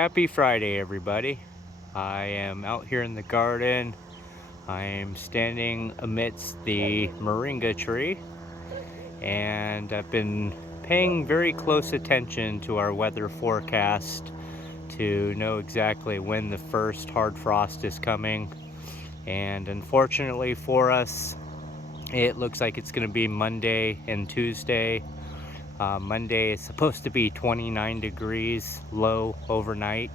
Happy Friday, everybody. I am out here in the garden. I am standing amidst the moringa tree, and I've been paying very close attention to our weather forecast to know exactly when the first hard frost is coming. And unfortunately for us, it looks like it's going to be Monday and Tuesday. Monday is supposed to be 29 degrees low overnight,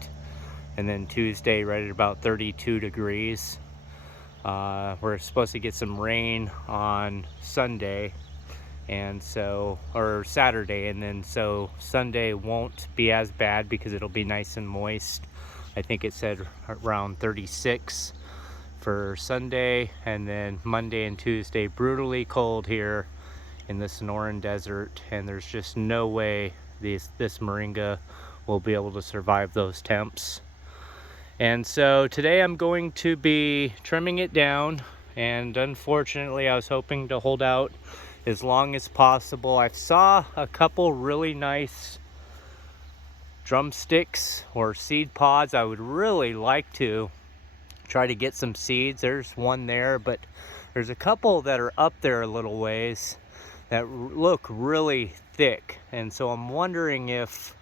and then Tuesday right at about 32 degrees. We're supposed to get some rain on Sunday, and so, or Saturday, and then so Sunday won't be as bad because it'll be nice and moist. I think it said around 36 for Sunday, and then Monday and Tuesday brutally cold here in the Sonoran Desert, and there's just no way this moringa will be able to survive those temps. And so today I'm going to be trimming it down, and unfortunately I was hoping to hold out as long as possible. I saw a couple really nice drumsticks or seed pods. I would really like to try to get some seeds. There's one there, but there's a couple that are up there a little ways that look really thick, and so I'm wondering if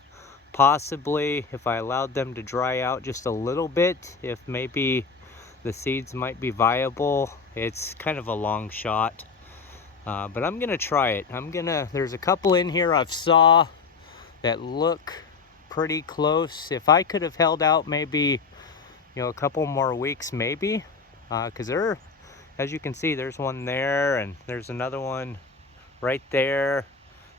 possibly if I allowed them to dry out just a little bit, if maybe the seeds might be viable. It's kind of a long shot, but I'm gonna try it. There's a couple in here I've saw that look pretty close. If I could have held out maybe, a couple more weeks maybe, because as you can see, there's one there and there's another one right there.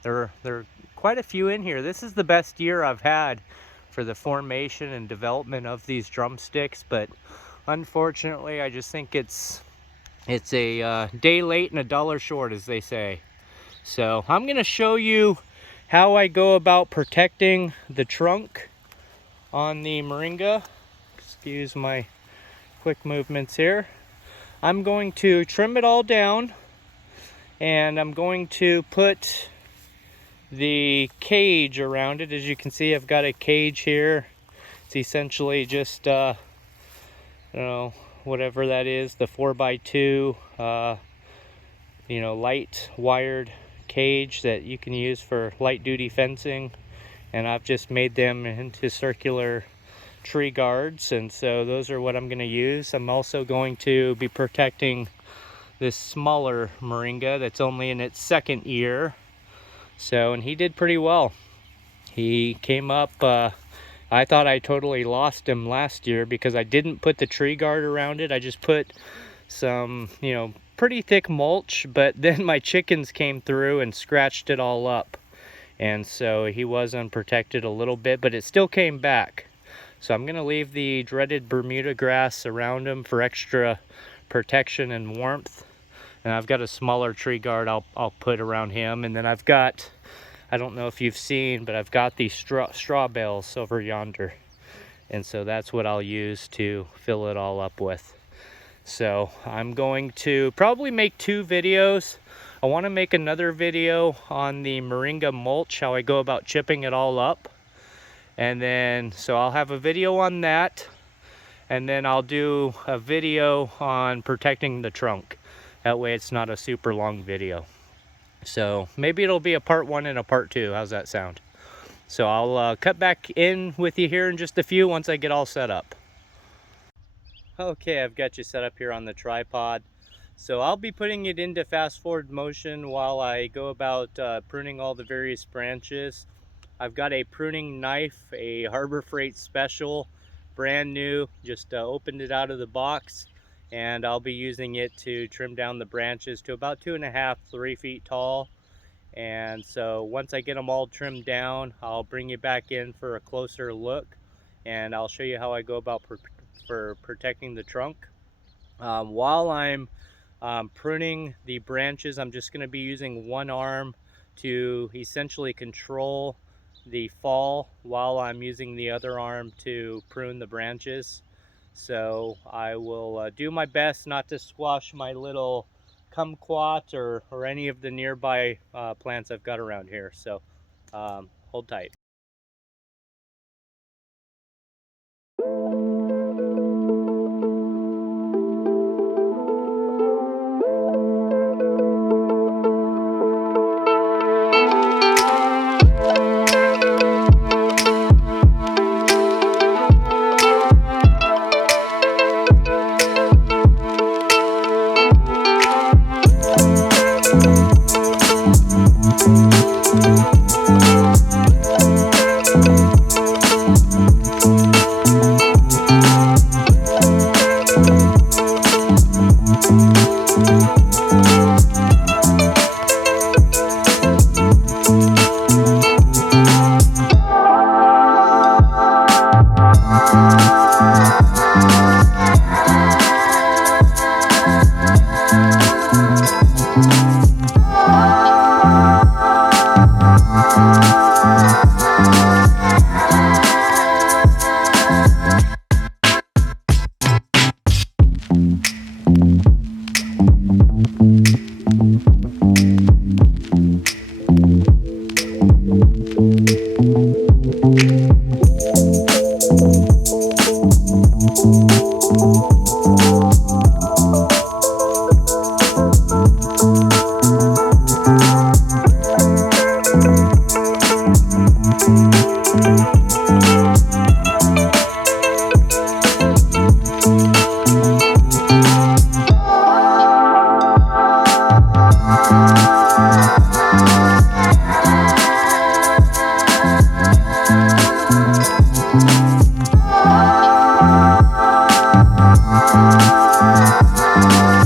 There are quite a few in here. This is the best year I've had for the formation and development of these drumsticks, but unfortunately I just think it's a day late and a dollar short, as they say. So I'm going to show you how I go about protecting the trunk on the moringa. Excuse my quick movements here. I'm going to trim it all down, and I'm going to put the cage around it. As you can see, I've got a cage here. It's essentially just whatever that is, the 4x2 light wired cage that you can use for light duty fencing, and I've just made them into circular tree guards, and so those are what I'm going to use. I'm also going to be protecting this smaller moringa that's only in its second year. So, and he did pretty well. He came up, I thought I totally lost him last year because I didn't put the tree guard around it. I just put some, pretty thick mulch, but then my chickens came through and scratched it all up. And so he was unprotected a little bit, but it still came back. So I'm gonna leave the dreaded Bermuda grass around him for extra protection and warmth. And I've got a smaller tree guard I'll put around him. And then I've got, I don't know if you've seen, but I've got these straw bales over yonder. And so that's what I'll use to fill it all up with. So I'm going to probably make 2 videos. I want to make another video on the moringa mulch, how I go about chipping it all up. And then, so I'll have a video on that. And then I'll do a video on protecting the trunk. That way it's not a super long video. So maybe it'll be a part 1 and a part 2. How's that sound? So I'll cut back in with you here in just a few once I get all set up. Okay, I've got you set up here on the tripod. So I'll be putting it into fast forward motion while I go about pruning all the various branches. I've got a pruning knife, a Harbor Freight Special, brand new, just opened it out of the box, and I'll be using it to trim down the branches to about 2.5 to 3 feet tall. And so once I get them all trimmed down, I'll bring you back in for a closer look, and I'll show you how I go about for protecting the trunk. While I'm pruning the branches, I'm just going to be using one arm to essentially control the fall while I'm using the other arm to prune the branches. So I will do my best not to squash my little kumquat or any of the nearby plants I've got around here. So hold tight.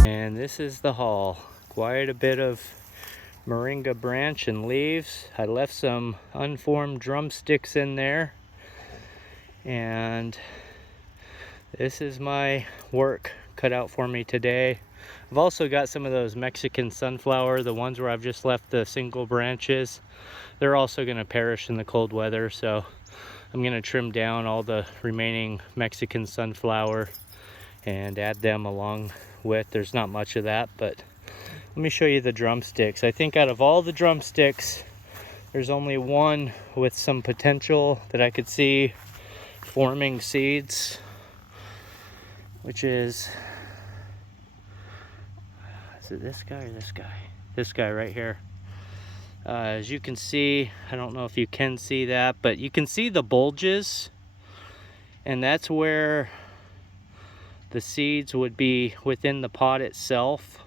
And this is the haul. Quite a bit of moringa branch and leaves. I left some unformed drumsticks in there. And this is my work cut out for me today. I've also got some of those Mexican sunflower, the ones where I've just left the single branches. They're also going to perish in the cold weather, so I'm going to trim down all the remaining Mexican sunflower and add them along with. There's not much of that, but let me show you the drumsticks. I think out of all the drumsticks, there's only one with some potential that I could see forming seeds, which is it this guy or this guy? This guy right here. As you can see, I don't know if you can see that, but you can see the bulges, and that's where the seeds would be within the pot itself.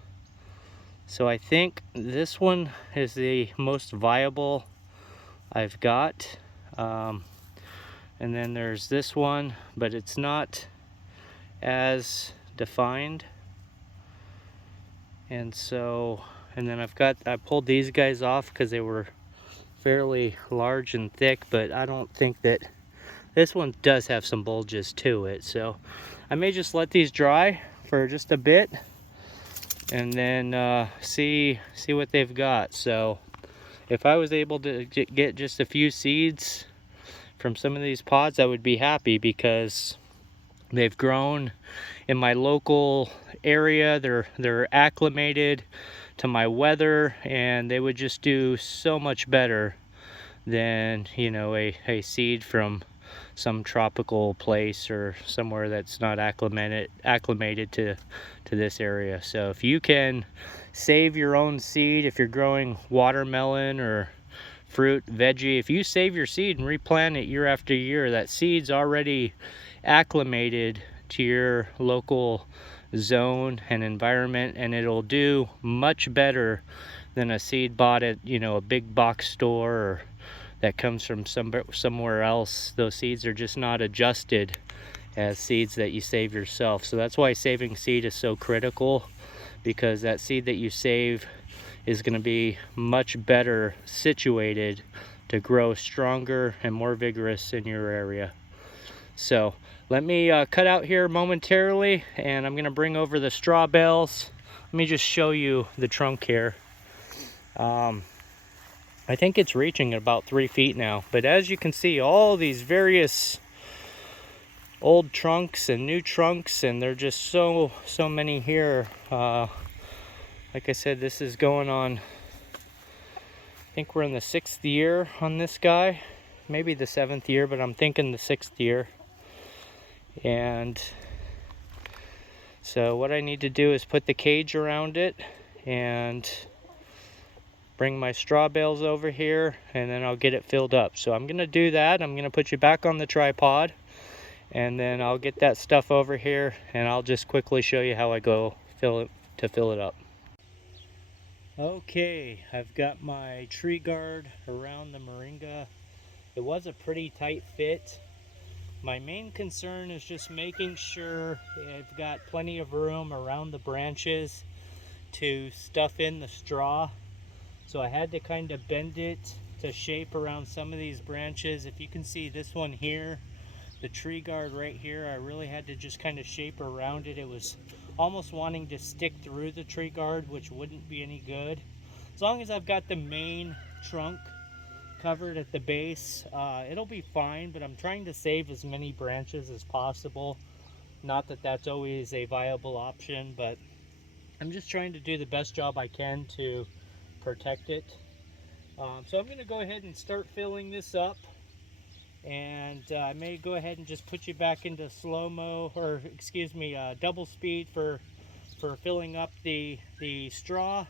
So I think this one is the most viable I've got. And then there's this one, but it's not as defined. And so, and then I pulled these guys off because they were fairly large and thick, but I don't think that this one does have some bulges to it. So I may just let these dry for just a bit and then see what they've got. So if I was able to get just a few seeds from some of these pods, I would be happy, because they've grown in my local area. They're acclimated to my weather, and they would just do so much better than, you know, a seed from some tropical place or somewhere that's not acclimated to this area. So if you can save your own seed, if you're growing watermelon or fruit, veggie, if you save your seed and replant it year after year, that seed's already acclimated to your local zone and environment, and it'll do much better than a seed bought at, you know, a big box store or that comes from somewhere else. Those seeds are just not adjusted as seeds that you save yourself. So that's why saving seed is so critical, because that seed that you save is going to be much better situated to grow stronger and more vigorous in your area. So let me cut out here momentarily, and I'm going to bring over the straw bales. Let me just show you the trunk here. I think it's reaching about 3 feet now, but as you can see, all these various old trunks and new trunks, and they're just so many here. Like I said, this is going on, I think we're in the 6th year on this guy, maybe the 7th year, but I'm thinking the 6th year. And so what I need to do is put the cage around it and bring my straw bales over here, and then I'll get it filled up. So I'm gonna do that. I'm gonna put you back on the tripod, and then I'll get that stuff over here, and I'll just quickly show you how I go fill it up. Okay, I've got my tree guard around the moringa. It was a pretty tight fit. My main concern is just making sure I've got plenty of room around the branches to stuff in the straw. So I had to kind of bend it to shape around some of these branches. If you can see this one here, the tree guard right here, I really had to just kind of shape around it. It was almost wanting to stick through the tree guard, which wouldn't be any good. As long as I've got the main trunk covered at the base, it'll be fine, but I'm trying to save as many branches as possible. Not that that's always a viable option, but I'm just trying to do the best job I can to protect it. So I'm going to go ahead and start filling this up, and I may go ahead and just put you back into slow-mo, or excuse me, double speed for filling up the straw.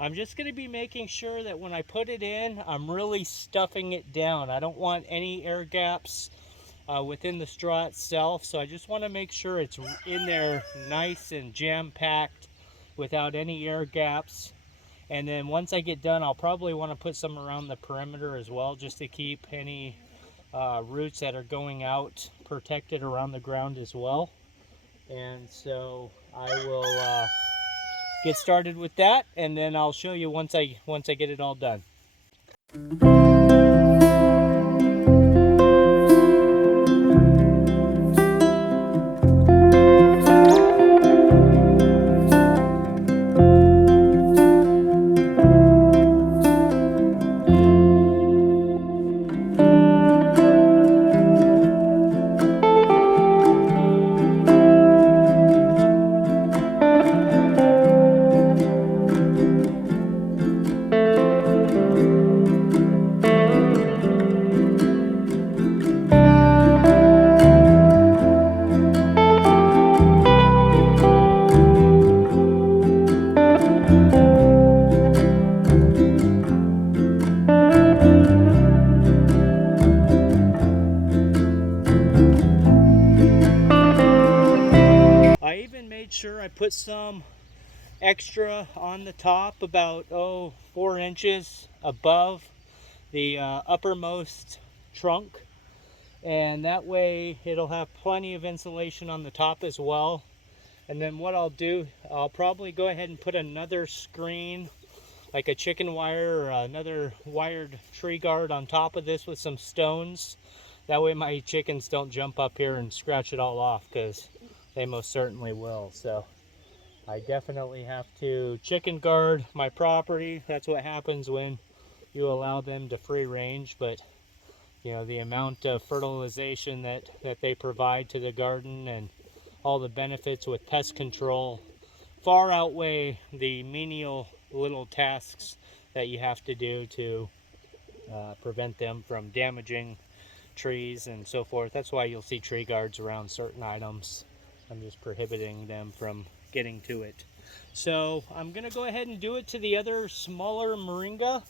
I'm just going to be making sure that when I put it in, I'm really stuffing it down. I don't want any air gaps within the straw itself, so I just want to make sure it's in there nice and jam-packed without any air gaps. And then once I get done, I'll probably want to put some around the perimeter as well, just to keep any roots that are going out protected around the ground as well. And so I will get started with that, and then I'll show you once I get it all done. Sure, I put some extra on the top, about 4 inches above the uppermost trunk, and that way it'll have plenty of insulation on the top as well. And then what I'll do, I'll probably go ahead and put another screen, like a chicken wire or another wired tree guard on top of this with some stones. That way my chickens don't jump up here and scratch it all off, because they most certainly will. So I definitely have to chicken guard my property. That's what happens when you allow them to free range. But you know, the amount of fertilization that they provide to the garden and all the benefits with pest control far outweigh the menial little tasks that you have to do to prevent them from damaging trees and so forth. That's why you'll see tree guards around certain items. I'm just prohibiting them from getting to it. So I'm going to go ahead and do it to the other smaller moringa,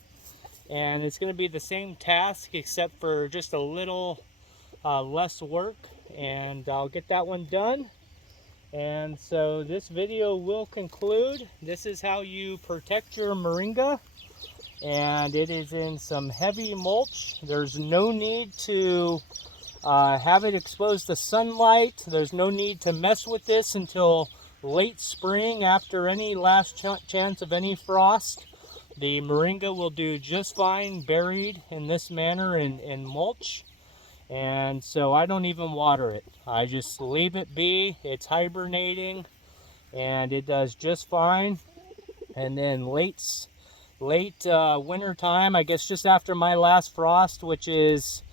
and it's going to be the same task except for just a little less work, and I'll get that one done. And so this video will conclude. This is how you protect your moringa, and it is in some heavy mulch. There's no need to have it exposed to sunlight. There's no need to mess with this until late spring, after any last chance of any frost. The moringa will do just fine buried in this manner in mulch. And so I don't even water it. I just leave it be. It's hibernating and it does just fine. And then late winter time, I guess just after my last frost, which is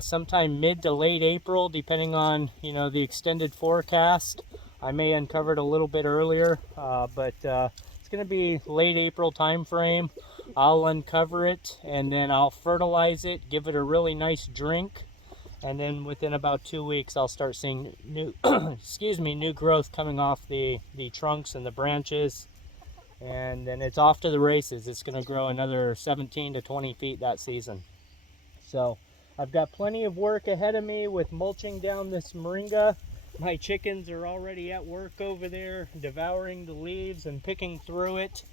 sometime mid to late April, depending on, you know, the extended forecast. I may uncover it a little bit earlier, but it's going to be late April time frame. I'll uncover it, and then I'll fertilize it, give it a really nice drink, and then within about 2 weeks I'll start seeing new new growth coming off the trunks and the branches, and then it's off to the races. It's going to grow another 17 to 20 feet that season. So I've got plenty of work ahead of me with mulching down this moringa. My chickens are already at work over there devouring the leaves and picking through it.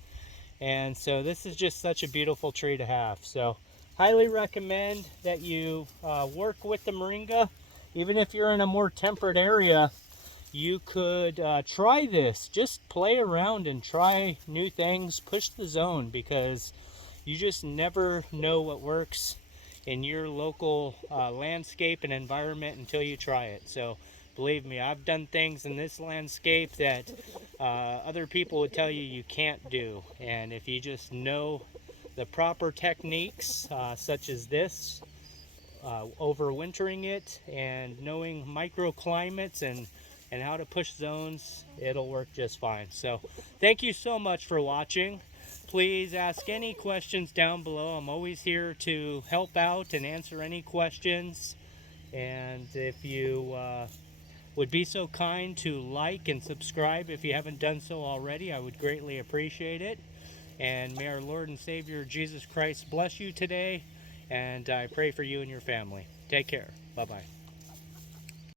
And so this is just such a beautiful tree to have. So highly recommend that you work with the moringa. Even if you're in a more temperate area, you could try this. Just play around and try new things. Push the zone, because you just never know what works in your local landscape and environment until you try it. So believe me, I've done things in this landscape that other people would tell you you can't do. And if you just know the proper techniques, such as this, overwintering it and knowing microclimates and how to push zones, it'll work just fine. So thank you so much for watching. Please ask any questions down below. I'm always here to help out and answer any questions. And if you would be so kind to like and subscribe if you haven't done so already, I would greatly appreciate it. And may our Lord and Savior Jesus Christ bless you today, and I pray for you and your family. Take care. Bye-bye.